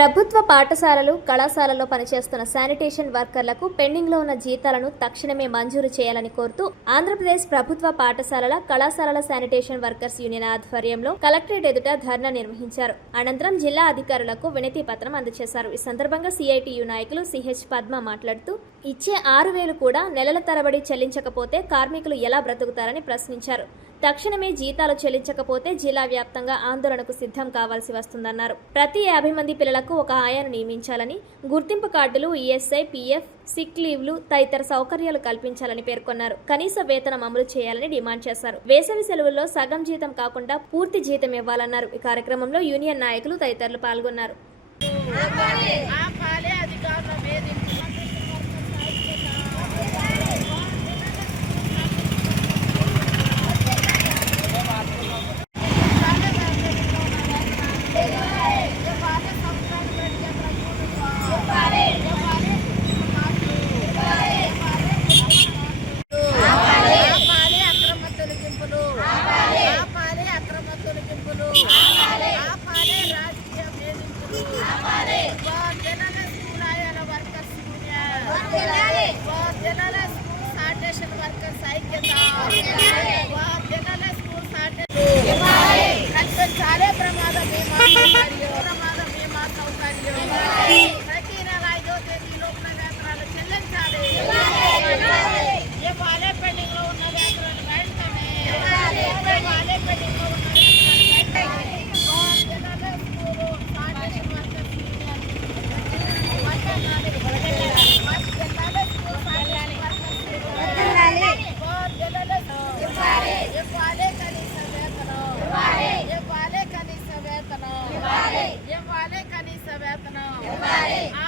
ప్రభుత్వ పాఠశాలలు కళాశాలల్లో పనిచేస్తున్న శానిటేషన్ వర్కర్లకు పెండింగ్లో ఉన్న జీతాలను తక్షణమే మంజూరు చేయాలని కోరుతూ ఆంధ్రప్రదేశ్ ప్రభుత్వ పాఠశాలల కళాశాలల శానిటేషన్ వర్కర్స్ యూనియన్ ఆధ్వర్యంలో కలెక్టరేట్ ఎదుట ధర్నా నిర్వహించారు. అనంతరం జిల్లా అధికారులకు వినతి పత్రం అందజేశారు. ఈ సందర్భంగా సిఐటియు నాయకులు సిహెచ్ పద్మ మాట్లాడుతూ ఇచ్చే 6,000 కూడా నెలల తరబడి చెల్లించకపోతే కార్మికులు ఎలా బ్రతుకుతారని ప్రశ్నించారు. తక్షణమే జీతాలు చెల్లించకపోతే జిల్లా వ్యాప్తంగా ఆందోళనకు సిద్ధం కావాల్సి వస్తుందన్నారు. ప్రతి 50 మంది పిల్లలకు ఒక ఆయాను నియమించాలని, గుర్తింపు కార్డులు, ఈఎస్ఐ, పీఎఫ్, సిక్ లీవ్లు తదితర సౌకర్యాలు కల్పించాలని పేర్కొన్నారు. కనీస వేతనం అమలు చేయాలని డిమాండ్ చేశారు. వేసవి సెలవుల్లో సగం జీతం కాకుండా పూర్తి జీతం ఇవ్వాలన్నారు. ఈ కార్యక్రమంలో యూనియన్ నాయకులు తదితరులు పాల్గొన్నారు.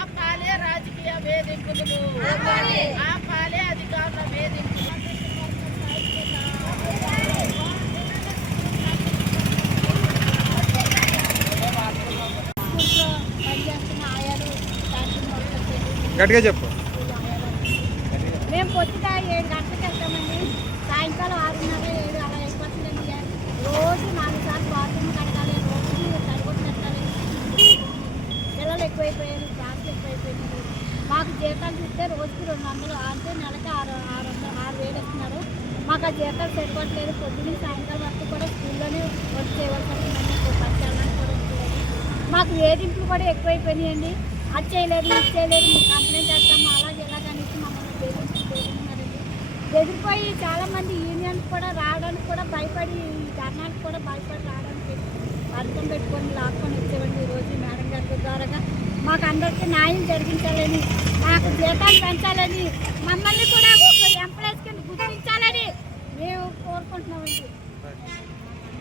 ఆపాలే రాజకీయ వేధింపులు, ఆపాలే అధికారుల వేధింపులు. గట్టిగా చెప్పు. మేము పొద్దుట 7 గంటలకు వెళ్తామండి. సాయంకాలం 6:30, 7 అలా అయిపోతుందండి. రోజు 4 సార్లు బాత్రూమ్ కడగాలి, రోజు తడిగొట్టు పెట్టాలి. పిల్లలు ఎక్కువైపోయారు, క్లాసులు ఎక్కువైపోయినాయి. మాకు జీతాలు చూస్తే రోజుకి 200, అంటే నెలకి 6,000 ఇస్తున్నారు. మాకు ఆ జీతాలు సరిపోవట్లేదు. పొద్దున్న సాయంకాలం వరకు కూడా స్కూల్లోనే వర్క్ చేయవలసి వస్తుందండి. పచ్చడానికి కూడా వస్తుంది. మాకు వేధింపులు కూడా ఎక్కువైపోయినాయండి. అది చేయలేదు, ఇది చేయలేదు, మీరు కంప్లైంట్ చేస్తాము, అలాగే ఇలాగనేసి మమ్మల్ని బెదిరిస్తున్నారండి. బెదిరిపోయి చాలామంది యూనియన్స్ కూడా రావడానికి కూడా భయపడి, ధర్నానికి కూడా భయపడి రావడానికి అర్థం పెట్టుకొని లాక్కొని వచ్చేవండి. ఈరోజు మేడం గారి ద్వారాగా మాకు అందరికీ న్యాయం జరిగించాలని, మాకు జీతాలు పెంచాలని, మమ్మల్ని కూడా ఎంప్లాయీస్ కింద గుర్తించాలని మేము కోరుకుంటున్నామండి.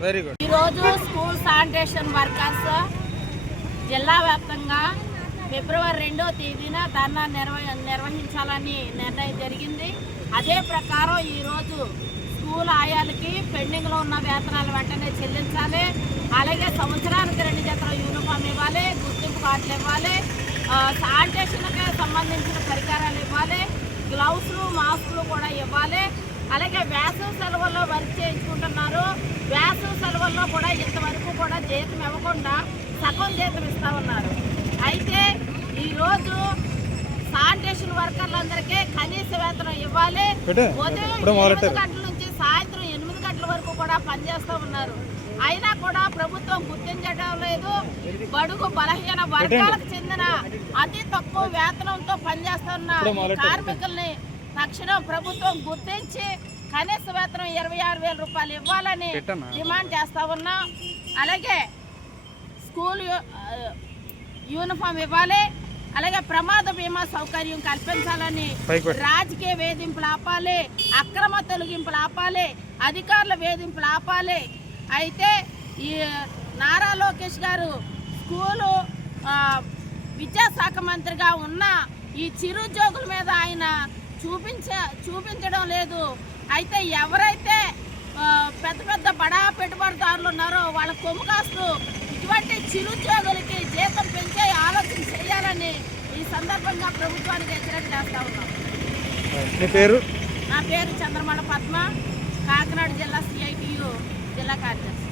Very good. ఈరోజు స్కూల్ శానిటేషన్ వర్కర్స్ జిల్లా వ్యాప్తంగా ఫిబ్రవరి 2వ తేదీన ధర్నా నిర్వహించాలని నిర్ణయం జరిగింది. అదే ప్రకారం ఈరోజు స్కూల్ ఆయాలకి పెండింగ్లో ఉన్న వేతనాలు వెంటనే చెల్లించాలి. అలాగే సంవత్సరానికి 2 జతల యూనిఫామ్ ఇవ్వాలి, గుర్తింపు కార్డులు ఇవ్వాలి, శానిటేషన్కి సంబంధించిన పరికరాలు ఇవ్వాలి, గ్లౌస్లు, మాస్కులు కూడా ఇవ్వాలి. అలాగే వేసవి సెలవుల్లో వర్క్ చేయించుకుంటున్నారు. వేసవి సెలవుల్లో కూడా ఇంతవరకు కూడా జీతం ఇవ్వకుండా సగం జీతం ఇస్తా ఉన్నారు. అయితే ఈరోజు శానిటేషన్ వర్కర్లందరికీ కనీస వేతనం ఇవ్వాలి. ఉదయం 8 గంటల నుంచి సాయంత్రం 8 గంటల వరకు కూడా పనిచేస్తూ ఉన్నారు. అయినా కూడా ప్రభుత్వం గుర్తించడం లేదు. బడుగు బలహీన వర్గాలకు చెందిన అతి తక్కువ వేతనంతో పనిచేస్తున్న కార్మికుల్ని తక్షణం ప్రభుత్వం గుర్తించి కనీస వేతనం 26,000 రూపాయలు ఇవ్వాలని డిమాండ్ చేస్తా ఉన్నాం. అలాగే స్కూల్ యూనిఫామ్ ఇవ్వాలి. అలాగే ప్రమాద బీమా సౌకర్యం కల్పించాలని, రాజకీయ వేధింపులు ఆపాలి, అక్రమ తొలగింపులు ఆపాలి, అధికారుల వేధింపులు ఆపాలి. అయితే ఈ నారా లోకేష్ గారు స్కూలు విద్యాశాఖ మంత్రిగా ఉన్న ఈ చిరుద్యోగుల మీద ఆయన చూపించడం లేదు. అయితే ఎవరైతే పెద్ద పెద్ద బడా పెట్టుబడిదారులు ఉన్నారో వాళ్ళ కొమ్ము కాస్తూ ఇటువంటి చిరుద్యోగులకి జీతం పెంచే ఆలోచన చేయాలని ఈ సందర్భంగా ప్రభుత్వానికి హెచ్చరిక చేస్తా ఉన్నాం. నా పేరు చంద్రమణ పద్మ, కాకినాడ జిల్లా సిఐటియు జిల్లా కార్యదర్శి.